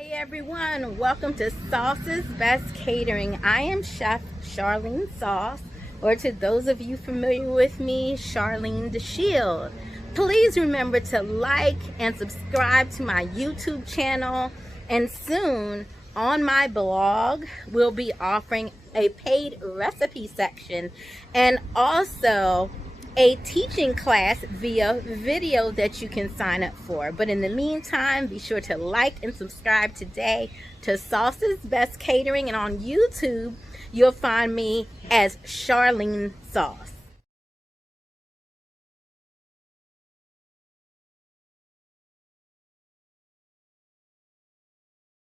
Hey everyone, welcome to Sauce's Best Catering. I am Chef Charlene Sauce, or to those of you familiar with me, Charlene the Shield. Please remember to like and subscribe to my YouTube channel, and soon on my blog we'll be offering a paid recipe section and also a teaching class via video that you can sign up for. But in the meantime, be sure to like and subscribe today to Sauce's Best Catering, and on YouTube you'll find me as Charlene Sauce.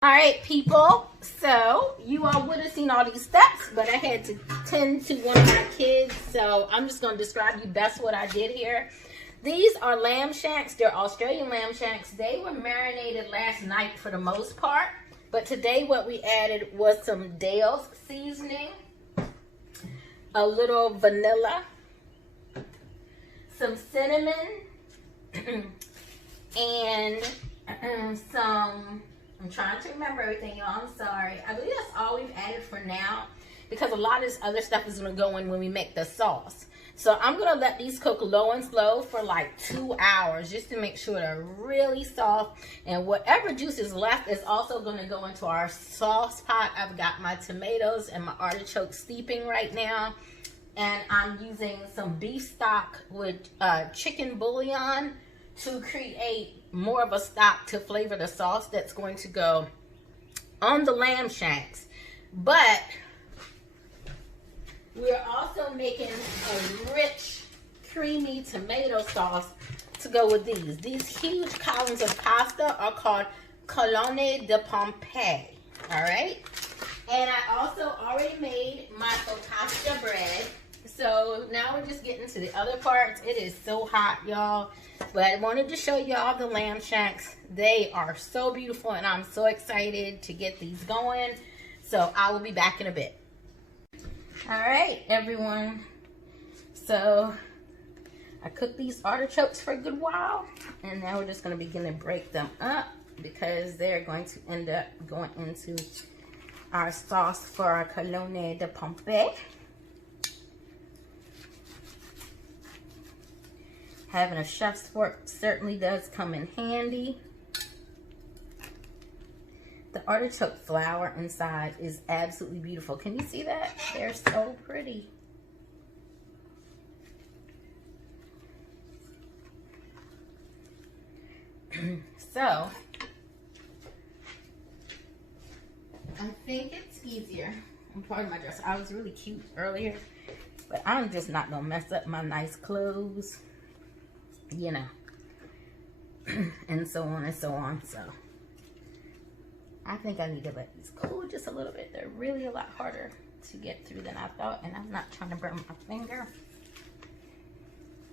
Alright people, so you all would have seen all these steps, but I had to tend to one of my kids, so I'm just going to describe you best what I did here. These are lamb shanks. They're Australian lamb shanks. They were marinated last night for the most part, but today what we added was some Dale's seasoning, a little vanilla, some cinnamon, and some... I'm trying to remember everything, y'all. I'm sorry. I believe that's all we've added for now, because a lot of this other stuff is going to go in when we make the sauce. So I'm going to let these cook low and slow for like 2 hours just to make sure they're really soft. And whatever juice is left is also going to go into our sauce pot. I've got my tomatoes and my artichoke steeping right now. And I'm using some beef stock with chicken bouillon to create more of a stock to flavor the sauce that's going to go on the lamb shanks. But we're also making a rich, creamy tomato sauce to go with these. These huge columns of pasta are called Colonne de Pompeii. All right. And I also already made my focaccia bread. So now we're just getting to the other parts. It is so hot, y'all. But I wanted to show y'all the lamb shanks. They are so beautiful, and I'm so excited to get these going. So I will be back in a bit. All right, everyone. So I cooked these artichokes for a good while, and now we're just going to begin to break them up because they're going to end up going into our sauce for our Colonne de Pompeii. Having a chef's fork certainly does come in handy. The artichoke flower inside is absolutely beautiful. Can you see that? They're so pretty. So, I think it's easier. I'm part of my dress. I was really cute earlier, but I'm just not going to mess up my nice clothes. You know, and so on and so on. So I think I need to let these cool just a little bit. They're really a lot harder to get through than I thought, and I'm not trying to burn my finger.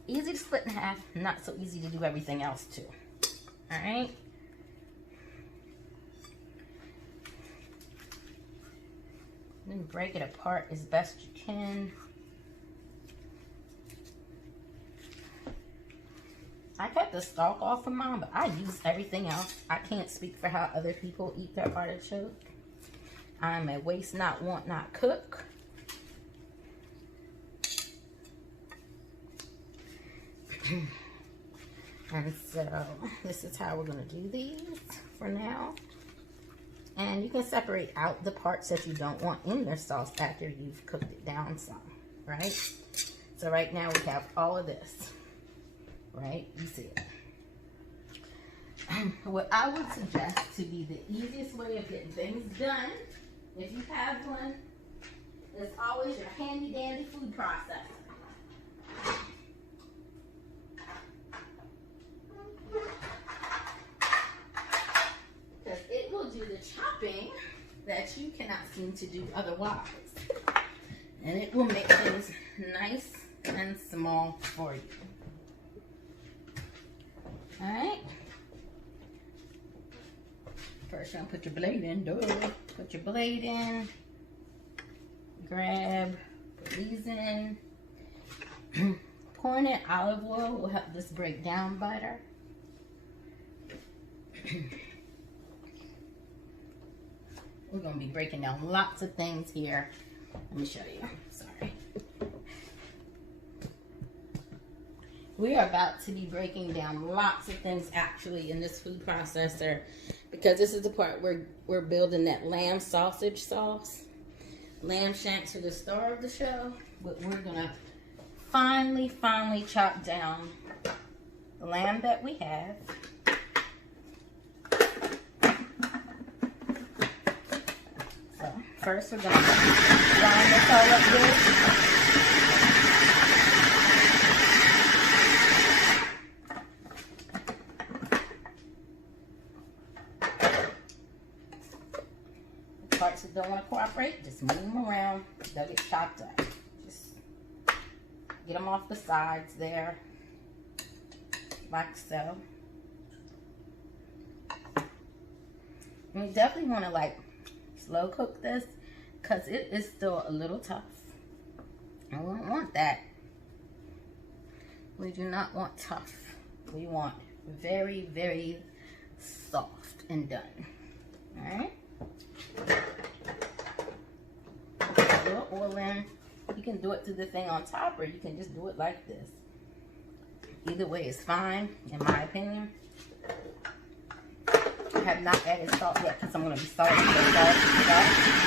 Easy to split in half, not so easy to do everything else too. All right. Then break it apart as best you can. I kept the stalk off of mine, but I use everything else. I can't speak for how other people eat their artichoke. I'm a waste not, want not, cook. And so this is how we're going to do these for now. And you can separate out the parts that you don't want in your sauce after you've cooked it down some, right? So right now we have all of this. Right? You see it. What I would suggest to be the easiest way of getting things done, if you have one, is always your handy dandy food processor. Because it will do the chopping that you cannot seem to do otherwise. And it will make things nice and small for you. All right. First, you're gonna put your blade in. Put your blade in. Grab these in. Pouring in olive oil will help this break down better. We're going to be breaking down lots of things here. Let me show you. Sorry. We are about to be breaking down lots of things actually in this food processor, because this is the part where we're building that lamb sausage sauce. Lamb shanks are the star of the show, but we're going to finally chop down the lamb that we have. So first we're going to line this all up good. Parts that don't want to cooperate, just move them around. They'll get chopped up. Just get them off the sides there, like so. And you definitely want to like slow cook this, because it is still a little tough. And we don't want that. We do not want tough. We want very, very soft and done. All right. A little oil in. You can do it to the thing on top, or you can just do it like this. Either way is fine, in my opinion. I have not added salt yet because I'm going to be salting the salt.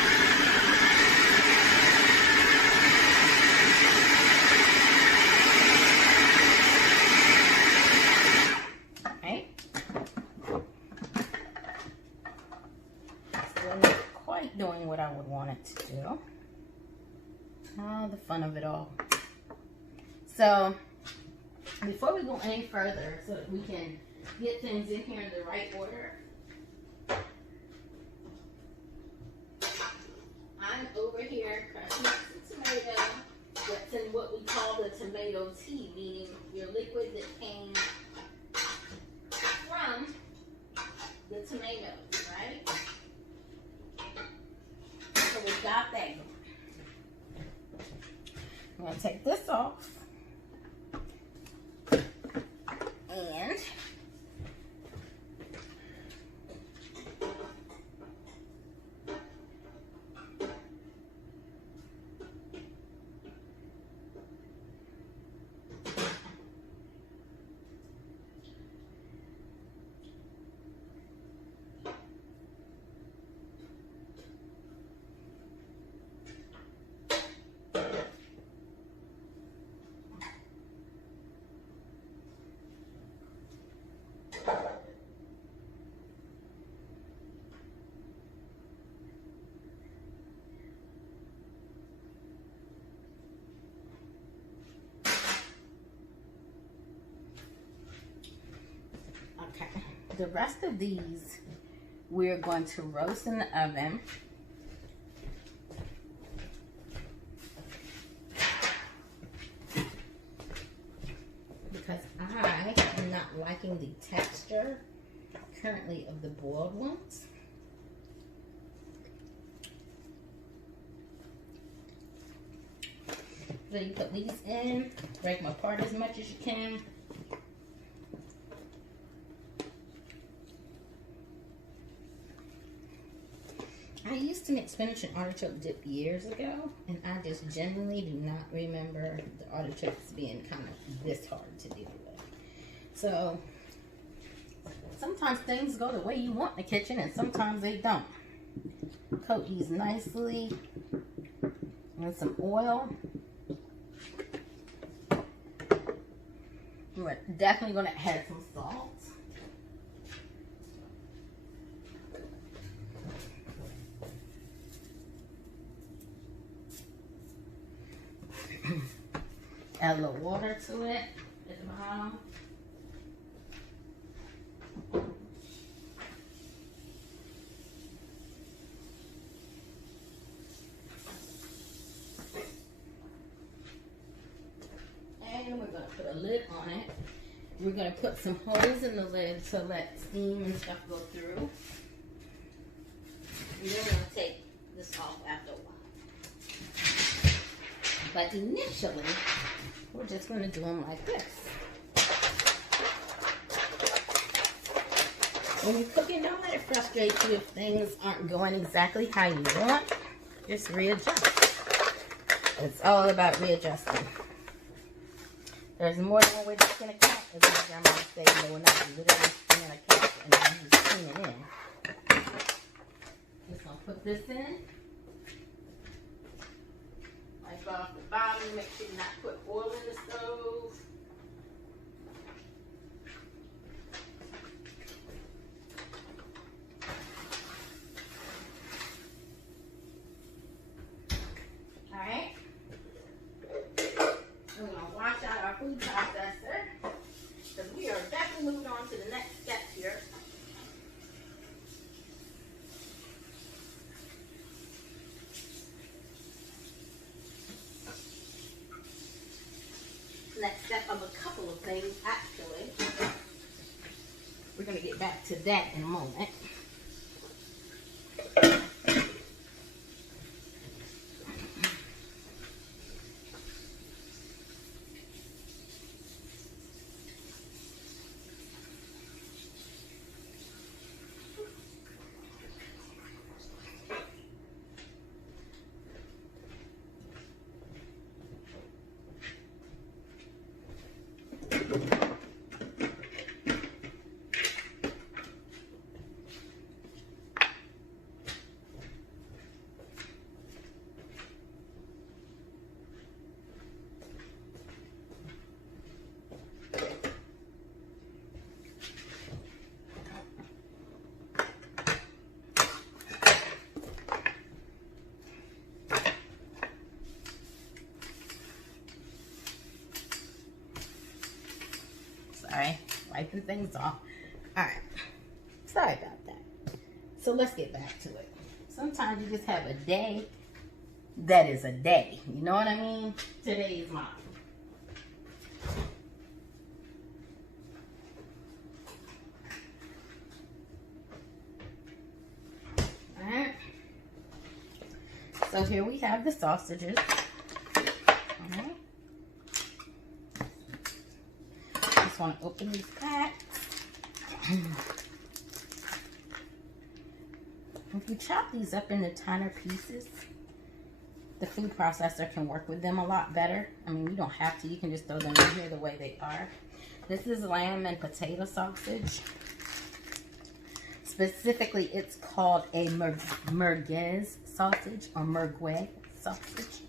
Doing what I would want it to do. Oh, the fun of it all. So, before we go any further, so that we can get things in here in the right order, I'm over here crushing up some tomato that's in what we call the tomato tea, meaning your liquid that came from the tomatoes, right? So we got that going. I'm going to take this off. And the rest of these we're going to roast in the oven. Because I am not liking the texture currently of the boiled ones. So you put these in, break them apart as much as you can. I used to make spinach and artichoke dip years ago, and I just genuinely do not remember the artichokes being kind of this hard to deal with. So, sometimes things go the way you want in the kitchen, and sometimes they don't. Coat these nicely in some oil. We're definitely going to add some salt. Add a little water to it at the bottom. And we're going to put a lid on it. We're going to put some holes in the lid to let steam and stuff go through. And then we're going to take this off after a while. But initially, we're just going to do them like this. When you're cooking, don't let it frustrate you if things aren't going exactly how you want. Just readjust. It's all about readjusting. There's more than one way to skin a cat, as my grandma would say. No, we're not literally skinning a cat and then you skin it in. Just gonna put this in. Wipe off the bottom. Make sure you not put oil in the stove. Alright. We're going to wash out our food processor because we are definitely moving on to the next step here. Next step of a couple of things, actually. We're going to get back to that in a moment. Sorry, wiping things off. Alright, sorry about that. So let's get back to it. Sometimes you just have a day that is a day. You know what I mean? Today is mine. Alright. So here we have the sausages. Alright. Just want to open these packs. If you chop these up into thinner pieces, the food processor can work with them a lot better. I mean, you don't have to. You can just throw them in here the way they are. This is lamb and potato sausage. Specifically, it's called a merguez sausage or merguez sausage.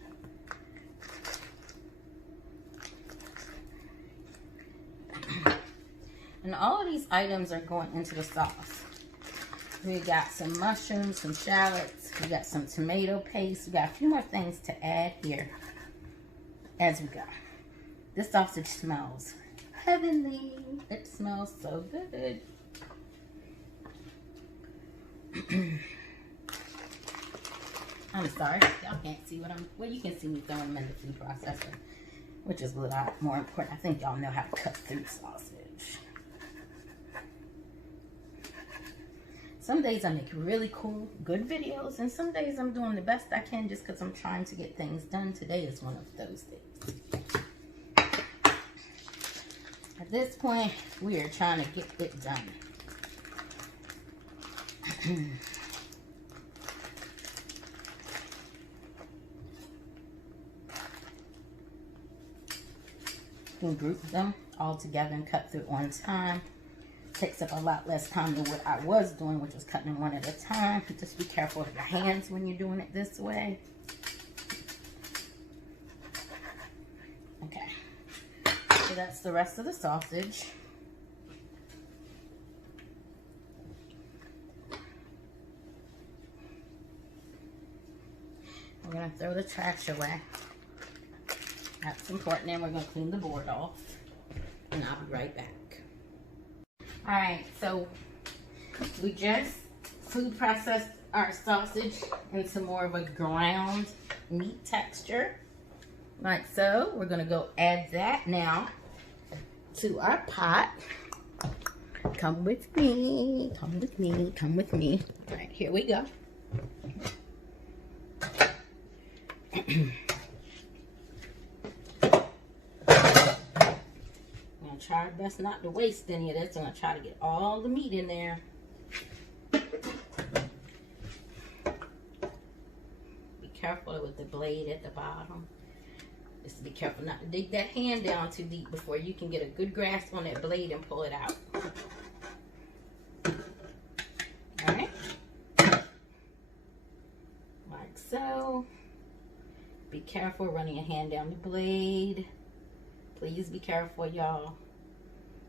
And all of these items are going into the sauce. We got some mushrooms, some shallots, we got some tomato paste, we got a few more things to add here as we go. This sausage smells heavenly. It smells so good. I'm sorry, y'all can't see what well, you can see me throwing them in the food processor, which is a lot more important. I think y'all know how to cut through sausage. Some days I make really cool, good videos, and some days I'm doing the best I can just because I'm trying to get things done. Today is one of those days. At this point, we are trying to get it done. You can group them all together and cut through one time. Takes up a lot less time than what I was doing, which was cutting them one at a time. Just be careful of your hands when you're doing it this way. Okay, so that's the rest of the sausage. We're gonna throw the trash away. That's important. Then we're gonna clean the board off, and I'll be right back. Alright, so we just food processed our sausage into more of a ground meat texture. Like so. We're going to go add that now to our pot. Come with me. Come with me. Come with me. Alright, here we go. Try our best not to waste any of this. I'm going to try to get all the meat in there. careful with the blade at the bottom. Just be careful not to dig that hand down too deep before you can get a good grasp on that blade and pull it out. Alright. Like so. Be careful running your hand down the blade. Please be careful, y'all.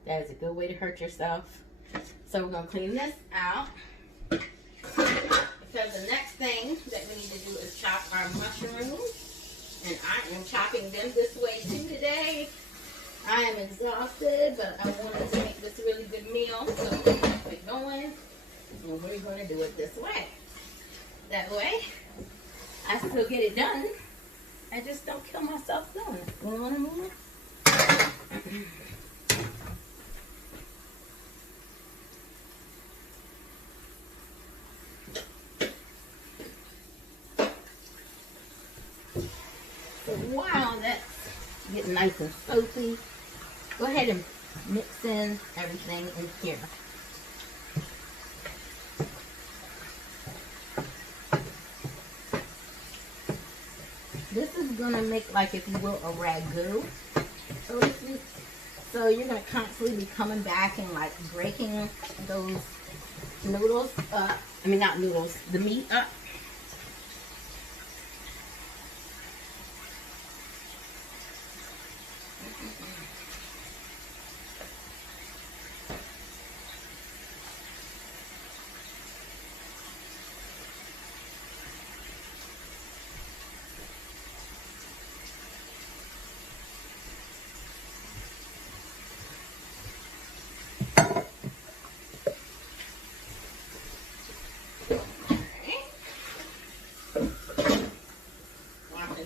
That is a good way to hurt yourself. So we're going to clean this out. Because the next thing that we need to do is chop our mushrooms. And I am chopping them this way too today. I am exhausted, but I wanted to make this a really good meal. So we're going to keep it going. And we're going to do it this way. That way, I still get it done. I just don't kill myself doing it. You know what I mean? So while that's getting nice and soapy, go ahead and mix in everything in here. This is going to make, like, if you will, a ragu, so to speak. So you're going to constantly be coming back and, like, breaking those noodles up. I mean, not noodles, the meat up.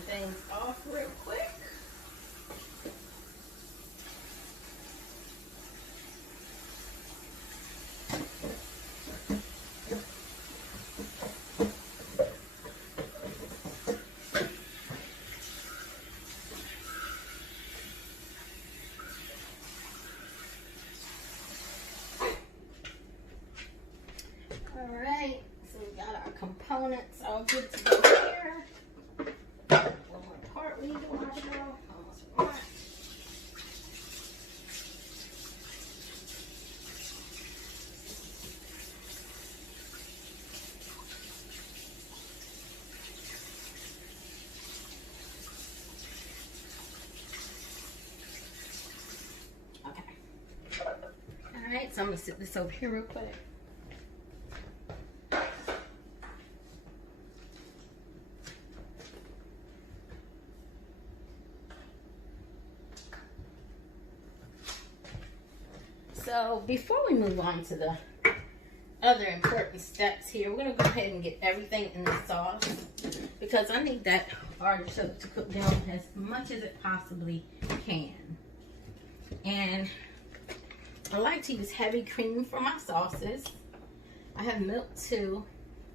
Things off real quick. All right, so we got our components all good to go here. We need to wash it off. Almost forgot. Okay. Alright, so I'm going to sit this over here real quick. So before we move on to the other important steps here, we're going to go ahead and get everything in the sauce because I need that artichoke to cook down as much as it possibly can. And I like to use heavy cream for my sauces. I have milk too.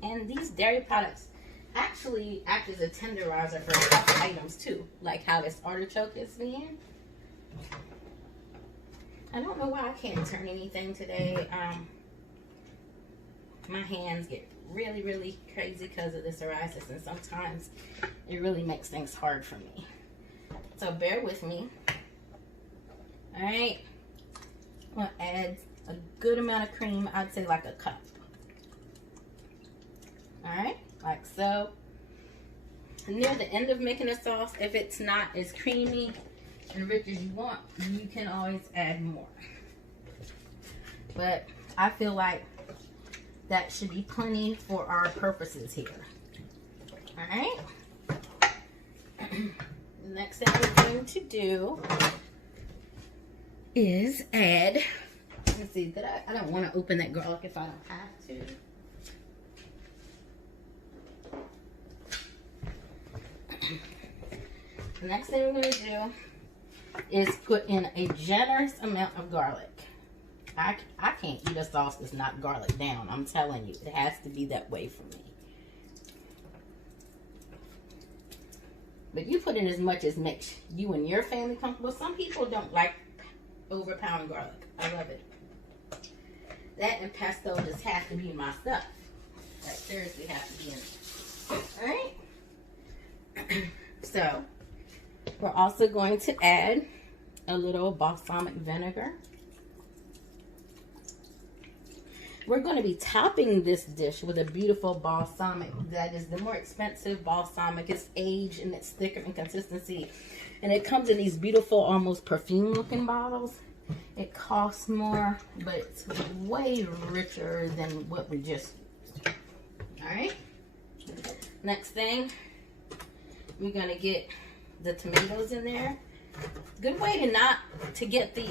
And these dairy products actually act as a tenderizer for other items too, like how this artichoke is being. I don't know why I can't turn anything today. My hands get really, really crazy because of this psoriasis, and sometimes it really makes things hard for me. So bear with me. All right, I'm gonna add a good amount of cream. I'd say like a cup. All right, like so. And near the end of making the sauce, if it's not as creamy and rich as you want, you can always add more. But I feel like that should be plenty for our purposes here. Alright. The next thing we're going to do is add, let's see, I don't want to open that garlic if I don't have to. The next thing we're going to do is put in a generous amount of garlic. I can't eat a sauce that's not garlic down. I'm telling you, it has to be that way for me. But you put in as much as makes you and your family comfortable. Some people don't like overpowering garlic. I love it. That and pesto just has to be my stuff. That seriously has to be in it. Alright? So we're also going to add a little balsamic vinegar. We're going to be topping this dish with a beautiful balsamic. That is the more expensive balsamic. It's aged and it's thicker in consistency. And it comes in these beautiful, almost perfume looking bottles. It costs more, but it's way richer than what we just used. Alright. Next thing, we're going to get the tomatoes in there. Good way to get the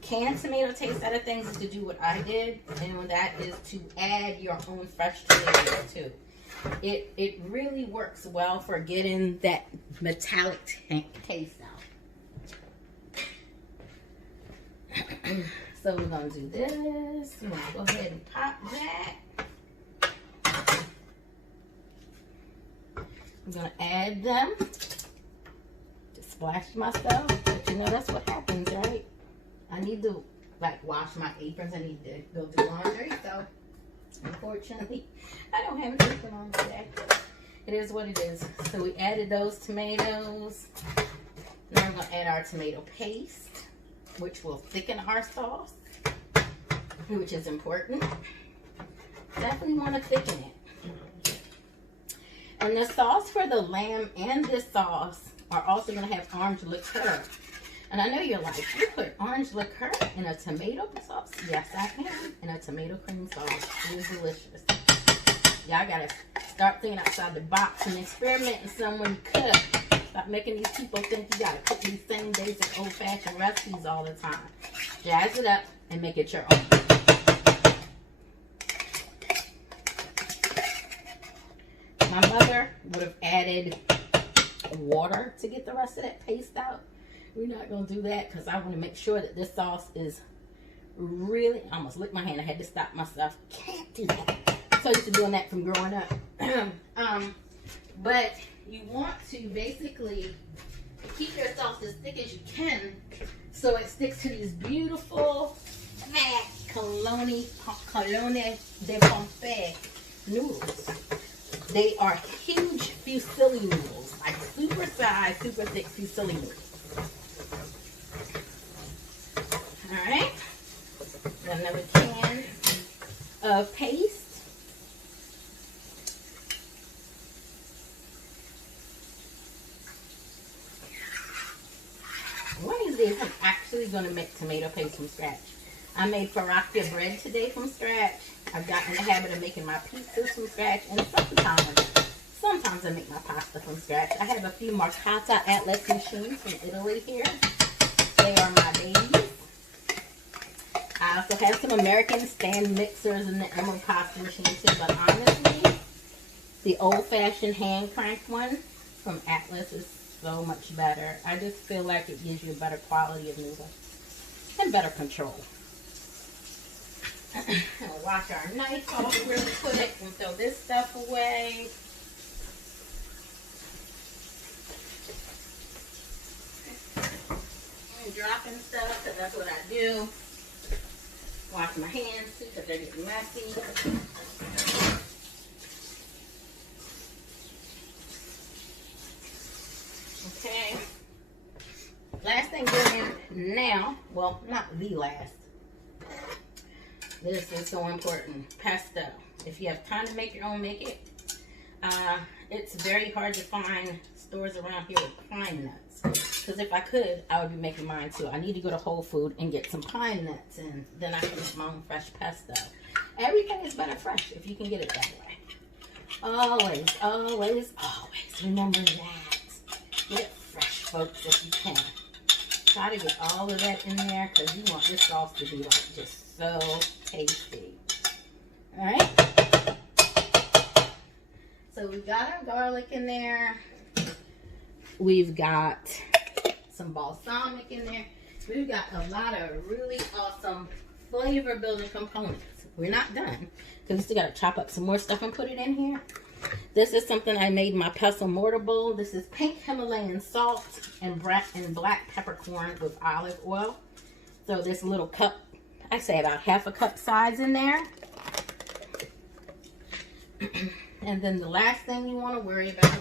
canned tomato taste out of things is to do what I did, and that is to add your own fresh tomatoes too. It really works well for getting that metallic taste out. So we're gonna do this. We're gonna go ahead and pop that. I'm gonna add them. Just splash myself, but you know that's what happens, right? I need to like wash my aprons. I need to go do laundry, so unfortunately I don't have an apron on today. It is what it is. So we added those tomatoes. Now we're gonna add our tomato paste, which will thicken our sauce, which is important. Definitely want to thicken it. And the sauce for the lamb and this sauce are also going to have orange liqueur. And I know you're like, you put orange liqueur in a tomato sauce? Yes, I can. In a tomato cream sauce. It is delicious. Y'all got to start thinking outside the box and experimenting some when you cook. Stop making these people think you got to cook these same basic old-fashioned recipes all the time. Jazz it up and make it your own. My mother would have added water to get the rest of that paste out. We're not going to do that because I want to make sure that this sauce is really... I almost licked my hand. I had to stop myself. Can't do that. I'm so used to doing that from growing up. But you want to basically keep your sauce as thick as you can so it sticks to these beautiful fat Colonne de Pompeii noodles. They are huge fusilli noodles, like super size, super thick fusilli noodles. Alright, another can of paste. One of these days I'm actually going to make tomato paste from scratch. I made Paprika bread today from scratch. I've gotten in the habit of making my pizzas from scratch, and sometimes I make my pasta from scratch. I have a few Marcata Atlas machines from Italy here. They are my babies. I also have some American stand mixers in the Emerald pasta machine too, but honestly, the old-fashioned hand-cranked one from Atlas is so much better. I just feel like it gives you a better quality of noodle and better control. I'll wash our knife off really quick and throw this stuff away. I'm dropping stuff because that's what I do. Wash my hands too because they're getting messy. Okay. Last thing going in now, well, not the last. This is so important. Pesto. If you have time to make your own, make it. It's very hard to find stores around here with pine nuts. Because if I could, I would be making mine too. I need to go to Whole Foods and get some pine nuts, and then I can make my own fresh pesto. Everything is better fresh if you can get it that way. Always, always, always remember that. Get it fresh, folks, if you can. Try to get all of that in there because you want this sauce to be like just so tasty. Alright. So we've got our garlic in there. We've got some balsamic in there. We've got a lot of really awesome flavor building components. We're not done because we still got to chop up some more stuff and put it in here. This is something I made in my pestle mortar bowl. This is pink Himalayan salt and black peppercorn with olive oil. So this little cup, I say about half a cup size in there. And then the last thing you want to worry about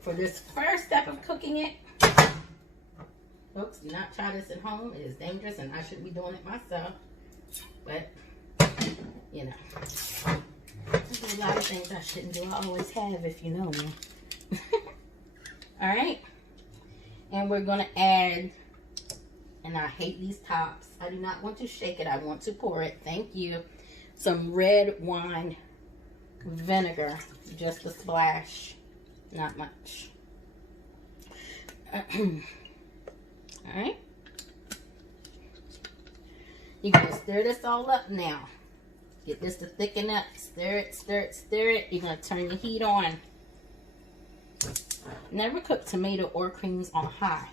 for this first step of cooking it, folks, do not try this at home. It is dangerous and I shouldn't be doing it myself. But, you know, there's a lot of things I shouldn't do. I always have, if you know me. Alright. And we're going to add, and I hate these tops. I do not want to shake it. I want to pour it. Thank you. Some red wine vinegar. Just a splash. Not much. Alright. You're going to stir this all up now. Get this to thicken up. Stir it, stir it, stir it. You're going to turn the heat on. Never cook tomato or creams on high.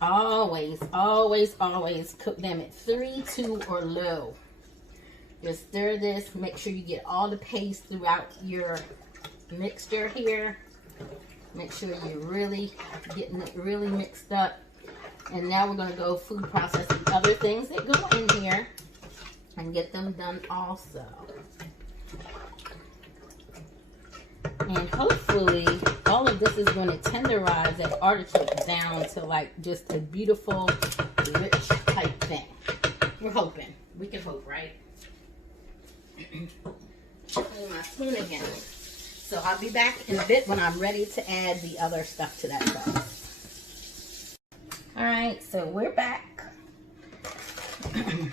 Always, always, always cook them at 3, 2, or low. Just stir this. Make sure you get all the paste throughout your mixture here. Make sure you're really getting it really mixed up. And now we're going to go food processing other things that go in here and get them done also. And hopefully all of this is going to tenderize that artichoke down to like just a beautiful, rich type thing. We're hoping. We can hope, right? Clean my spoon again. So I'll be back in a bit when I'm ready to add the other stuff to that sauce. Alright, so we're back. We're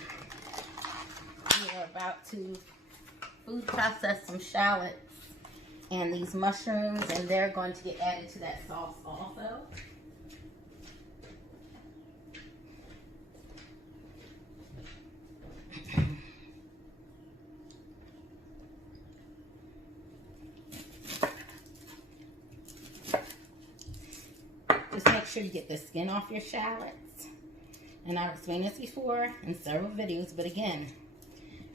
about to food process some shallots and these mushrooms, and they're going to get added to that sauce also. Just make sure you get the skin off your shallots. And I've explained this before in several videos, but again,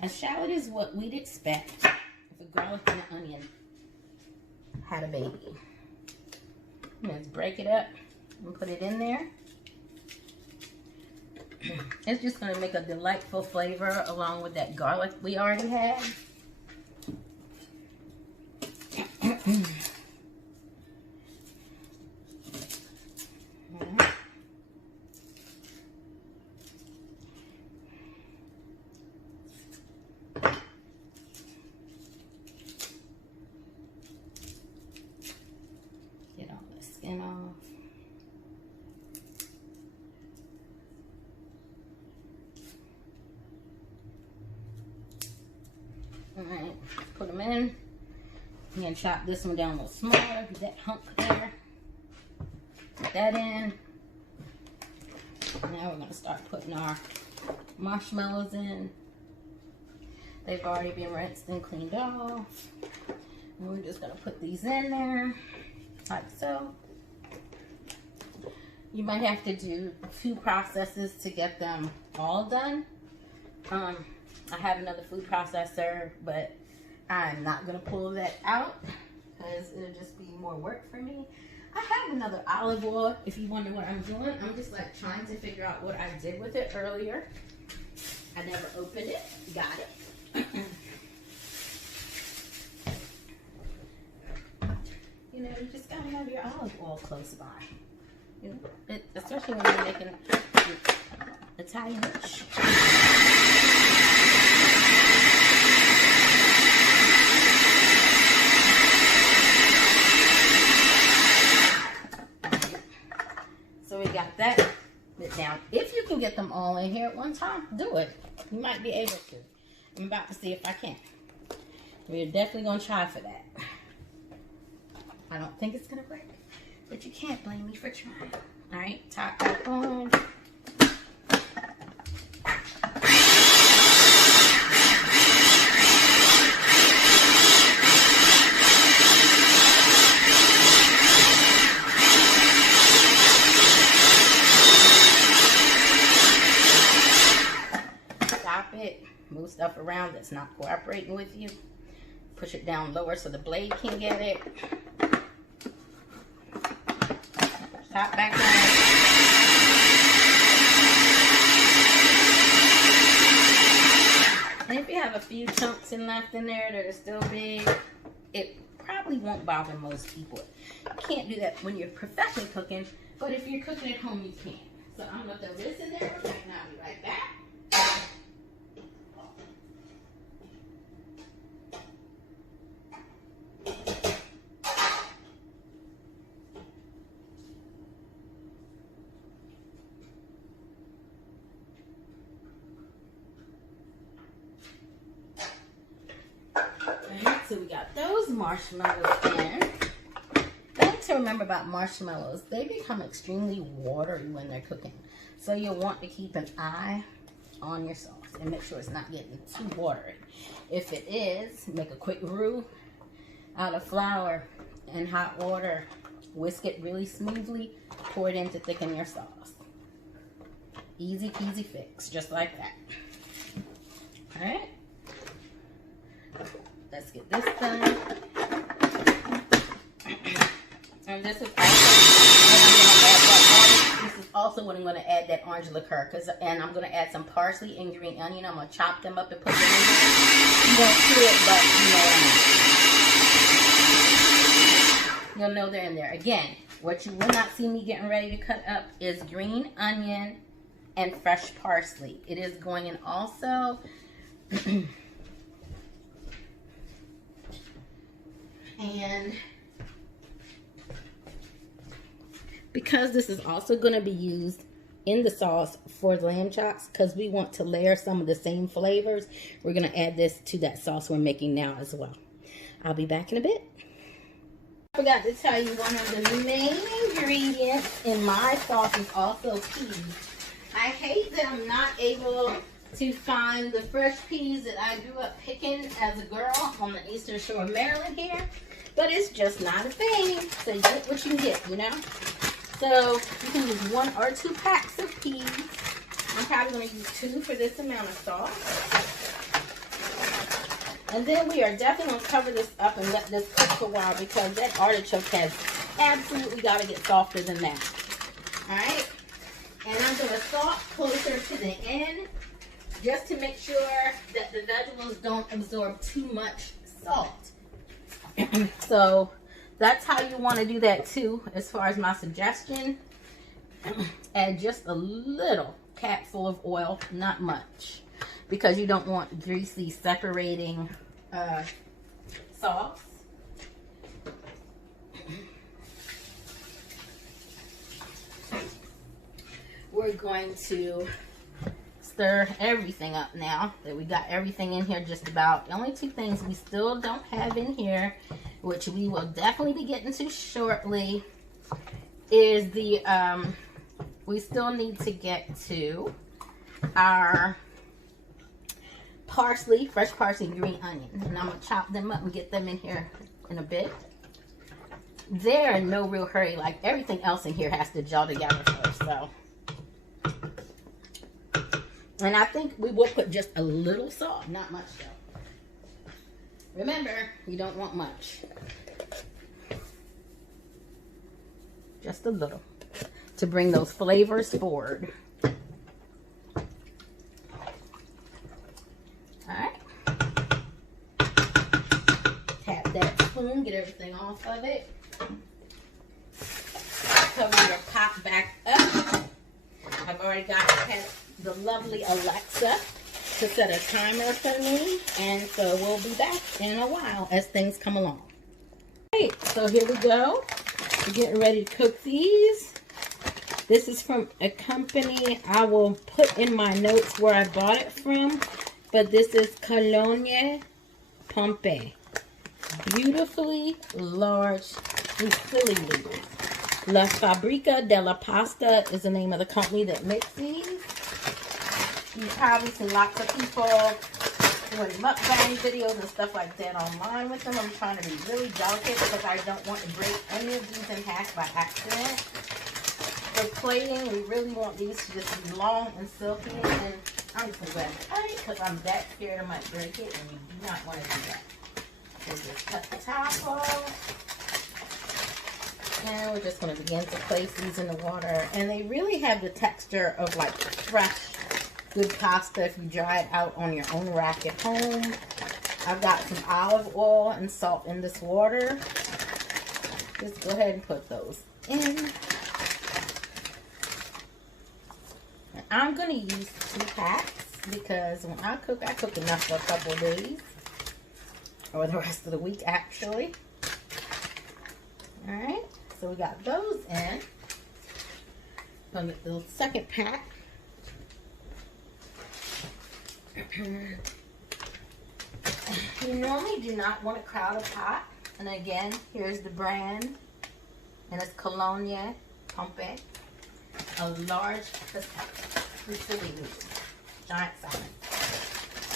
a shallot is what we'd expect if a garlic and an onion had a baby. Let's break it up and put it in there. It's just going to make a delightful flavor along with that garlic we already had. Off. Alright, put them in. I'm going to chop this one down a little smaller. That hunk there. Put that in. Now we're going to start putting our marshmallows in. They've already been rinsed and cleaned off. And we're just going to put these in there, like so. You might have to do 2 processes to get them all done. I have another food processor, but I'm not going to pull that out because it'll just be more work for me. I have another olive oil. If you wonder what I'm doing, I'm just like trying to figure out what I did with it earlier. I never opened it. Got it. You know, you just got to have your olive oil close by. You know, especially when you're making Italian dish. So we got that bit down. If you can get them all in here at one time, do it. You might be able to. I'm about to see if I can. We're definitely going to try for that. I don't think it's going to work. But you can't blame me for trying. Alright, top back on. Stop it. Move stuff around that's not cooperating with you. Push it down lower so the blade can get it. Top back on. And if you have a few chunks left in there that are still big, it probably probably won't bother most people. You can't do that when you're professionally cooking, but if you're cooking at home, you can. So I'm gonna throw this in there right now. I'll be right back. So we got those marshmallows in. The thing to remember about marshmallows, they become extremely watery when they're cooking. So you'll want to keep an eye on your sauce and make sure it's not getting too watery. If it is, make a quick roux out of flour and hot water. Whisk it really smoothly. Pour it in to thicken your sauce. Easy peasy fix, just like that. All right. Let's get this done. And this is also when I'm going to add that orange liqueur. And I'm going to add some parsley and green onion. I'm going to chop them up and put them in there. You won't see it, but you know what I mean. You'll know they're in there. Again, what you will not see me getting ready to cut up is green onion and fresh parsley. It is going in also. And because this is also going to be used in the sauce for the lamb chops, because we want to layer some of the same flavors, we're going to add this to that sauce we're making now as well. I'll be back in a bit. I forgot to tell you one of the main ingredients in my sauce is also peas. I hate that I'm not able to find the fresh peas that I grew up picking as a girl on the Eastern Shore of Maryland here. But it's just not a thing. So you get what you get, you know? So you can use 1 or 2 packs of peas. I'm probably going to use 2 for this amount of sauce. And then we are definitely going to cover this up and let this cook for a while because that artichoke has absolutely got to get softer than that. Alright? And I'm going to salt closer to the end just to make sure that the vegetables don't absorb too much salt. So that's how you want to do that too, as far as my suggestion. Add just a little capful of oil, not much, because you don't want greasy separating sauce. We're going to stir everything up now that we got everything in here just about. The only 2 things we still don't have in here, which we will definitely be getting to shortly, is the we still need to get to our parsley, fresh parsley and green onion, and I'm gonna chop them up and get them in here in a bit. They're in no real hurry, like everything else in here has to gel together first. So, and I think we will put just a little salt, not much though. Remember, you don't want much. Just a little to bring those flavors forward. Alright. Tap that spoon, get everything off of it. Cover your pot back up. I've already got the lovely Alexa to set a timer for me, and so we'll be back in a while as things come along. Alright, so here we go. We're getting ready to cook these. This is from a company I will put in my notes where I bought it from, but this is Colonne de Pompeii. Beautifully large fusilli noodles. La Paprika della Pasta is the name of the company that makes these. You've probably seen lots of people doing mukbang videos and stuff like that online with them. I'm trying to be really delicate because I don't want to break any of these in half by accident. For plating, we really want these to just be long and silky. And I'm just going to go ahead and cut it because I'm that scared I might break it, and you do not want to do that. So just cut the top off. And we're just going to begin to place these in the water. And they really have the texture of like fresh, good pasta if you dry it out on your own rack at home. I've got some olive oil and salt in this water. Just go ahead and put those in. And I'm going to use 2 packs because when I cook enough for a couple of days. Or the rest of the week, actually. Alright, so we got those in. I'll get the second pack. You normally do not want to crowd a pot. And again, here's the brand. And it's Colonne de Pompeii. A large fusilli noodle. Giant size.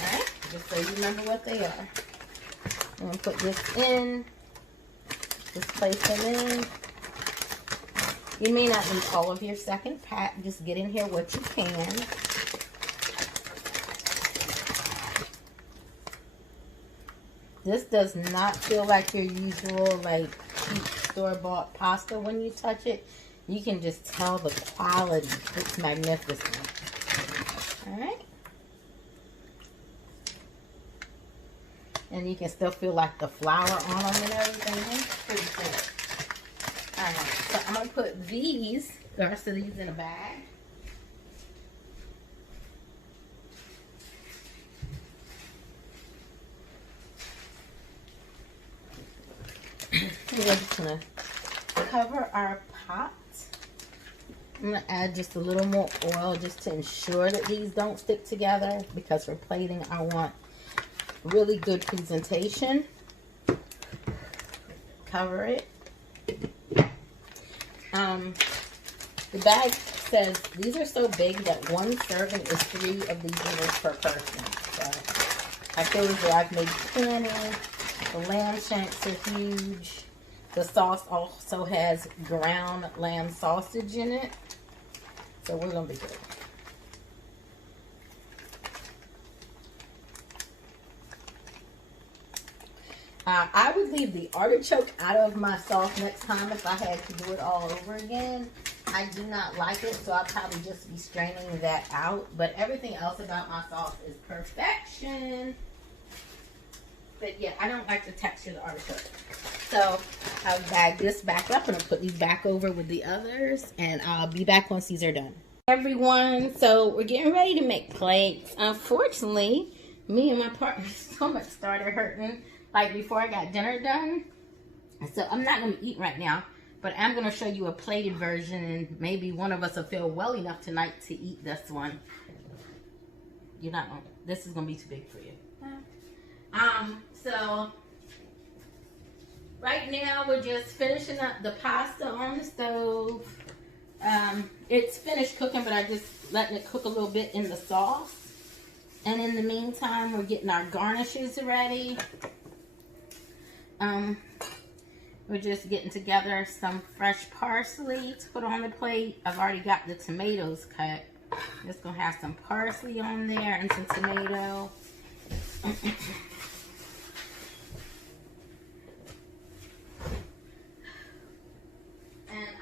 Alright, just so you remember what they are. I'm going to put this in. Just place them in. You may not need all of your second pack. Just get in here what you can. This does not feel like your usual, like, cheap store-bought pasta when you touch it. You can just tell the quality. It's magnificent. Alright. And you can still feel like the flour on them and everything. It's pretty good. Alright, so I'm going to put the rest of these in a bag. We're just going to cover our pot. I'm going to add just a little more oil just to ensure that these don't stick together, because for plating I want really good presentation. Cover it. The bag says these are so big that one serving is 3 of these noodles per person. So I feel as though I've made plenty. The lamb shanks are huge. The sauce also has ground lamb sausage in it. So we're going to be good. I would leave the artichoke out of my sauce next time if I had to do it all over again. I do not like it, so I'll probably just be straining that out. But everything else about my sauce is perfection. But yeah, I don't like the texture of the artichoke. So I'll bag this back up and I'll put these back over with the others. And I'll be back once these are done. Everyone, so we're getting ready to make plates. Unfortunately, me and my partner's stomach started hurting like before I got dinner done. So I'm not going to eat right now, but I'm going to show you a plated version, and maybe one of us will feel well enough tonight to eat this one. You're not going to, this is going to be too big for you. So right now we're just finishing up the pasta on the stove. It's finished cooking, but I just letting it cook a little bit in the sauce. And in the meantime, we're getting our garnishes ready. We're just getting together some fresh parsley to put on the plate. I've already got the tomatoes cut. Just gonna have some parsley on there and some tomato. And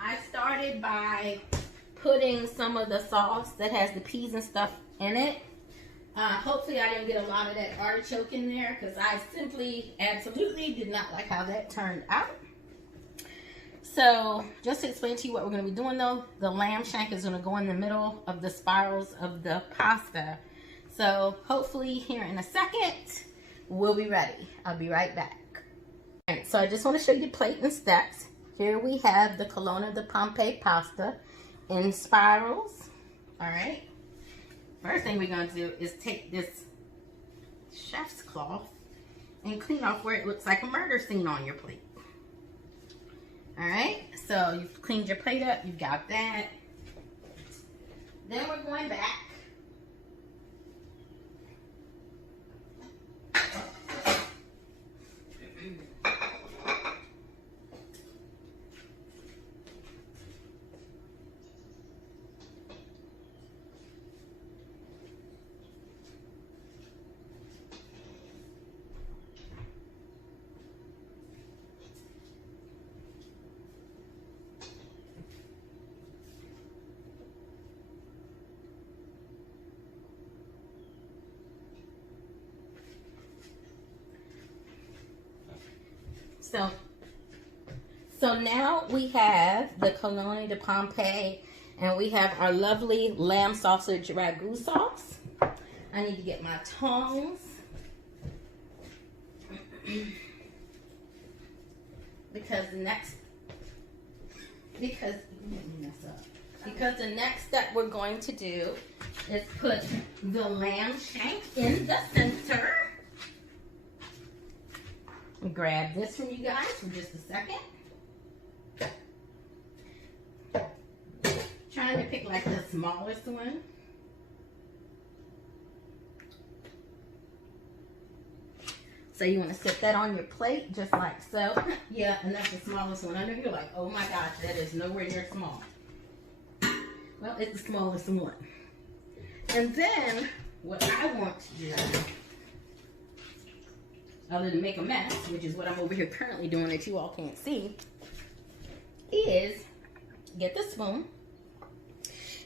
I started by putting some of the sauce that has the peas and stuff in it. Hopefully I didn't get a lot of that artichoke in there, because I simply, absolutely did not like how that turned out. So, just to explain to you what we're going to be doing though, the lamb shank is going to go in the middle of the spirals of the pasta. So, hopefully here in a second, we'll be ready. I'll be right back. Alright, so I just want to show you the plate and steps. Here we have the Colonne de Pompeii pasta in spirals. Alright. First thing we're going to do is take this chef's cloth and clean off where it looks like a murder scene on your plate. Alright, so you've cleaned your plate up, you've got that. Then we're going back. So now we have the Colonne de Pompeii, and we have our lovely lamb sausage ragu sauce. I need to get my tongs. Because the next step we're going to do is put the lamb shank in the center. Grab this from you guys for just a second. Trying to pick like the smallest one. So you want to set that on your plate just like so. Yeah, and that's the smallest one. I know you're like, oh my gosh, that is nowhere near small. Well, it's the smallest one. And then what I want to do, other than make a mess, which is what I'm over here currently doing that you all can't see, is get the spoon.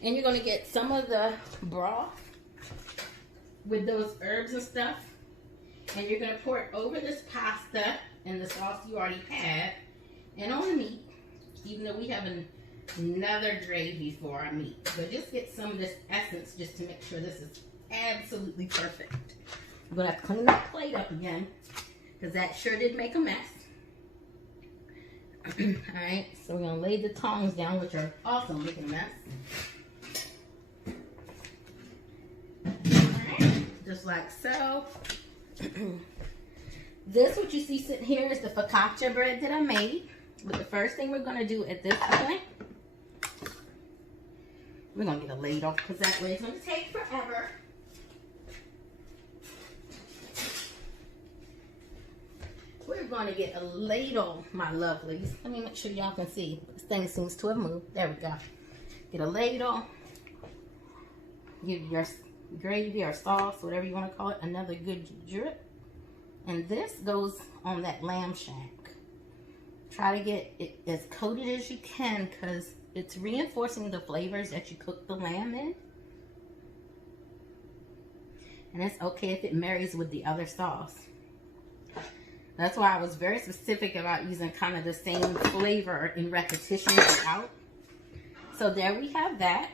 And you're going to get some of the broth with those herbs and stuff. And you're going to pour it over this pasta and the sauce you already had. And on the meat, even though we have another gravy for our meat. But just get some of this essence just to make sure this is absolutely perfect. I'm going to have to clean that plate up again, because that sure did make a mess. Alright, so we're going to lay the tongs down, which are also making a mess. Alright, just like so. This, what you see sitting here, is the focaccia bread that I made. But the first thing we're going to do at this point, we're going to get a ladle, because that way it's going to take forever. We're going to get a ladle, my lovelies. Let me make sure y'all can see. This thing seems to have moved. There we go. Get a ladle. Give your gravy or sauce, whatever you want to call it, another good drip. And this goes on that lamb shank. Try to get it as coated as you can, because it's reinforcing the flavors that you cook the lamb in. And it's okay if it marries with the other sauce. That's why I was very specific about using kind of the same flavor in repetition throughout. So there we have that.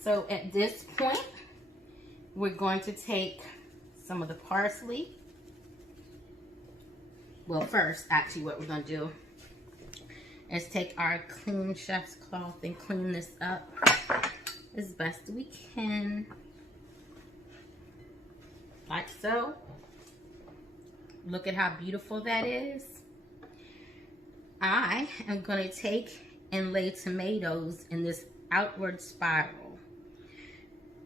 So at this point, we're going to take some of the parsley. Well, first, actually, what we're going to do is take our clean chef's cloth and clean this up as best we can. Like so. Look at how beautiful that is. I am going to take and lay tomatoes in this outward spiral,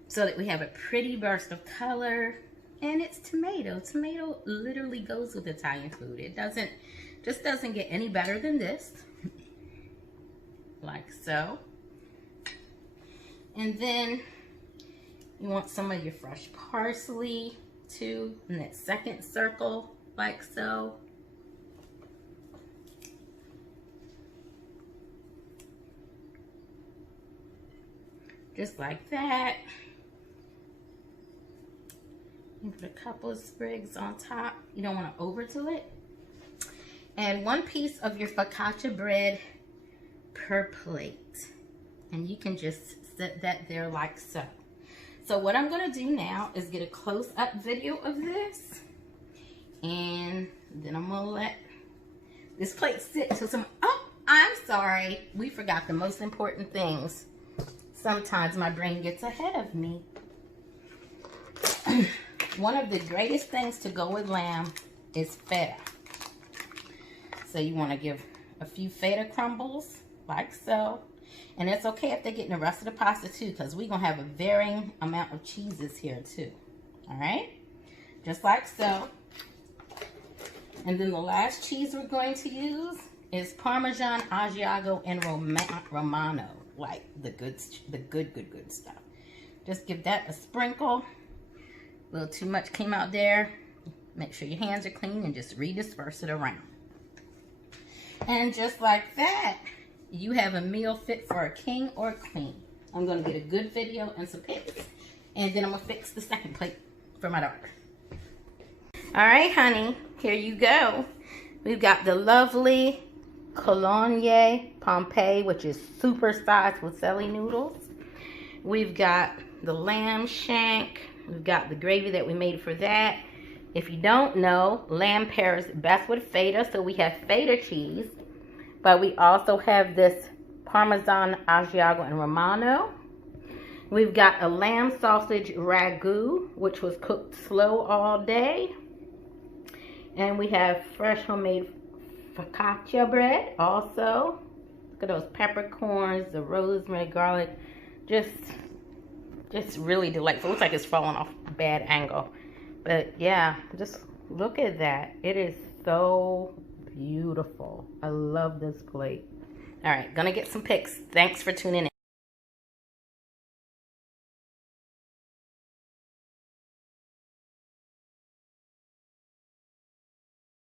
so that we have a pretty burst of color. And it's tomato. Tomato literally goes with Italian food. It just doesn't get any better than this. Like so. And then you want some of your fresh parsley too in that second circle, like so. Just like that. Put a couple of sprigs on top. You don't want to overdo it. And 1 piece of your focaccia bread per plate. And you can just set that there like so. So what I'm going to do now is get a close-up video of this. And then I'm going to let this plate sit till some... Oh, I'm sorry. We forgot the most important things. Sometimes my brain gets ahead of me. One of the greatest things to go with lamb is feta. So you want to give a few feta crumbles, like so. And it's okay if they're getting the rest of the pasta too, because we're going to have a varying amount of cheeses here too. Alright? Just like so. And then the last cheese we're going to use is Parmesan, Asiago, and Romano. Like the good stuff. Just give that a sprinkle. A little too much came out there. Make sure your hands are clean and just redisperse it around. And just like that, you have a meal fit for a king or a queen. I'm going to get a good video and some pics. And then I'm going to fix the second plate for my daughter. Alright, honey. Here you go. We've got the lovely Colonne de Pompeii, which is super-sized fusilli noodles. We've got the lamb shank. We've got the gravy that we made for that. If you don't know, lamb pairs best with feta, so we have feta cheese. But we also have this Parmesan, Asiago, and Romano. We've got a lamb sausage ragu, which was cooked slow all day. And we have fresh homemade focaccia bread also. Look at those peppercorns, the rosemary, garlic. Just really delightful. Looks like it's falling off a bad angle. But yeah, just look at that. It is so beautiful. I love this plate. All right, gonna get some pics. Thanks for tuning in.